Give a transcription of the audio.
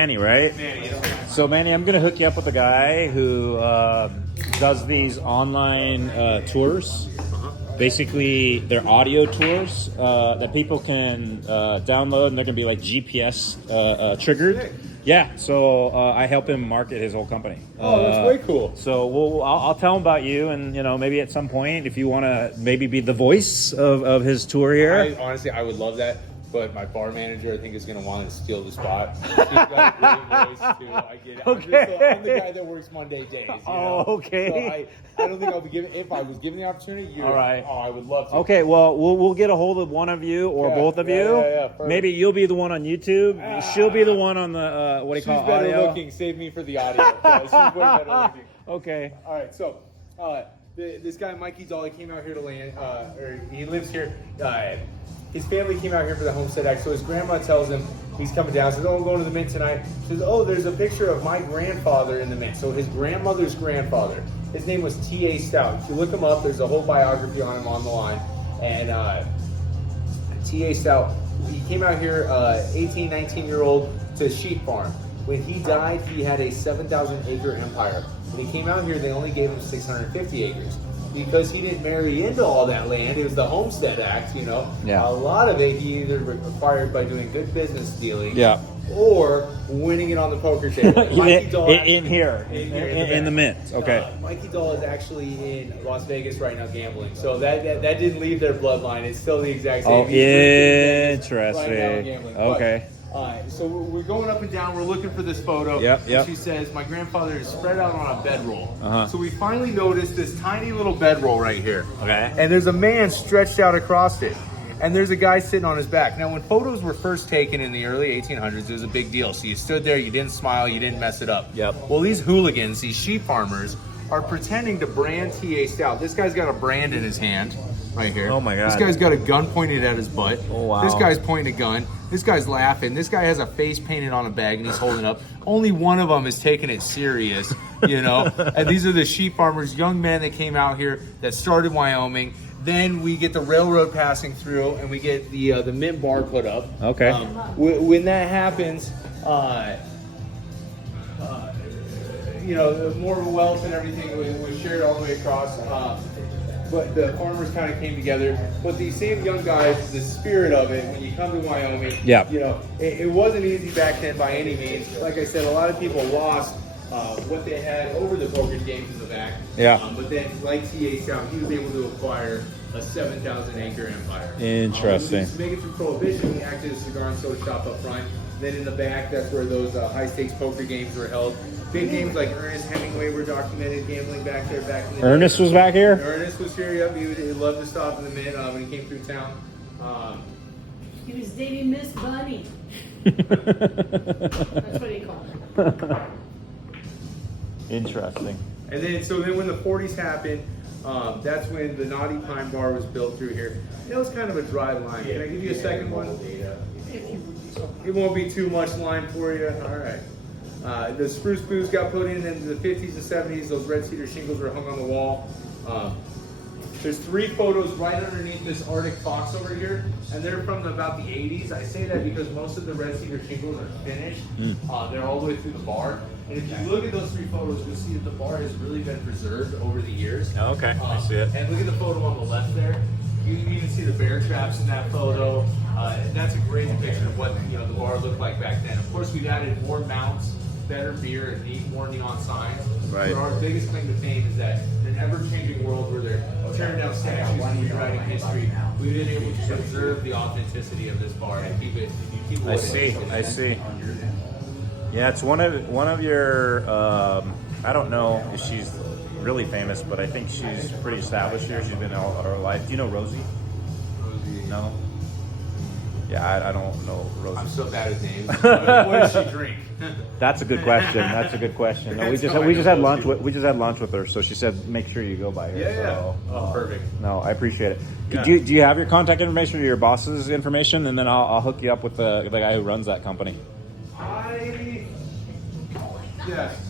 Manny, right? Manny, yes. So Manny, I'm gonna hook you up with a guy who does these online tours. Basically, they're audio tours that people can download, and they're gonna be like GPS triggered. Yeah, so I help him market his whole company. Oh, that's way cool. So I'll tell him about you, and maybe at some point, if you want to maybe be the voice of his tour here. Honestly, I would love that. But my bar manager, I think, is going to want to steal the spot. She's got a great voice, too. I get it. Okay. I'm the guy that works Monday days. Oh, okay. So I don't think I'll be given. If I was given the opportunity, all right. Oh, I would love to. Okay, well, we'll get a hold of one of you or both of you. Yeah, maybe you'll be the one on YouTube. She'll be the one on the, what do you call it, audio? She's better looking. Save me for the audio. She's way better looking. Okay. All right, so this guy, Mikey Doll, he came out here to land, or he lives here. His family came out here for the Homestead Act, so his grandma tells him he's coming down. Says, "Oh, I'm going to the Mint tonight." She says, "Oh, there's a picture of my grandfather in the Mint." So his grandmother's grandfather, his name was T.A. Stout. If you look him up, there's a whole biography on him on the line. And T.A. Stout, he came out here, 18, 19-year-old, to sheep farm. When he died, he had a 7,000-acre empire. When he came out here, they only gave him 650 acres. Because he didn't marry into all that land. It was the Homestead Act, Yeah. A lot of it he either acquired by doing good business dealing, or winning it on the poker table. in the Mint. Okay. Mikey Doll is actually in Las Vegas right now gambling. So that didn't leave their bloodline. It's still the exact same. Oh, interesting. Right now gambling. Okay. So we're going up and down. We're looking for this photo. Yep. She says, "My grandfather is spread out on a bedroll." Uh-huh. So we finally noticed this tiny little bedroll right here. Okay. And there's a man stretched out across it. And there's a guy sitting on his back. Now, when photos were first taken in the early 1800s, it was a big deal. So you stood there, you didn't smile, you didn't mess it up. Yep. Well, these hooligans, these sheep farmers, are pretending to brand T.A. Stout. This guy's got a brand in his hand right here. Oh, my God. This guy's got a gun pointed at his butt. Oh, wow. This guy's pointing a gun. This guy's laughing. This guy has a face painted on a bag and he's holding up. Only one of them is taking it serious, And these are the sheep farmers, young men that came out here that started Wyoming. Then we get the railroad passing through and we get the Mint bar put up. Okay. When that happens, more of a wealth and everything was shared all the way across. But the farmers kind of came together. But these same young guys, the spirit of it, when you come to Wyoming, it wasn't easy back then by any means. Like I said, a lot of people lost what they had over the poker games in the back. Yeah. But then, like T.A. Stout, he was able to acquire a 7,000-acre empire. Interesting. To make it through Prohibition, he acted as a cigar and soda shop up front. Then in the back, that's where those high-stakes poker games were held. Big names like Ernest Hemingway were documented gambling back there back in the Ernest day. was back here? Ernest was here, yep. He loved to stop in the Mint when he came through town. He was dating Miss Bunny. That's what he called her. Interesting. And then when the 40s happened, that's when the Naughty Pine Bar was built through here. That was kind of a dry line. Can I give you a second one? It won't be too much line for you. All right. The spruce booze got put in the 50s and 70s. Those red cedar shingles were hung on the wall. There's 3 photos right underneath this Arctic fox over here, and they're from about the 80s. I say that because most of the red cedar shingles are finished. They're all the way through the bar. And if you look at those 3 photos, you'll see that the bar has really been preserved over the years. Okay, I see it. And look at the photo on the left there. You can even see the bear traps in that photo. That's a great depiction of what the bar looked like back then. Of course, we've added more mounts, better beer, and more neon signs. Right. But our biggest claim to fame is that in an ever-changing world where they're tearing down statues and rewriting history, we've been able to preserve the authenticity of this bar and keep it. I see. Yeah, it's one of your. I don't know if she's really famous, but I think she's pretty established here. She's been all her life. Do you know Rosie? No. Yeah, I don't know Rosie. I'm so bad at names. What does she drink? That's a good question. No, we just had lunch with her, so she said make sure you go by here. Yeah. So, Perfect. No, I appreciate it. Yeah. Do you have your contact information or your boss's information, and then I'll hook you up with the guy who runs that company. Yes.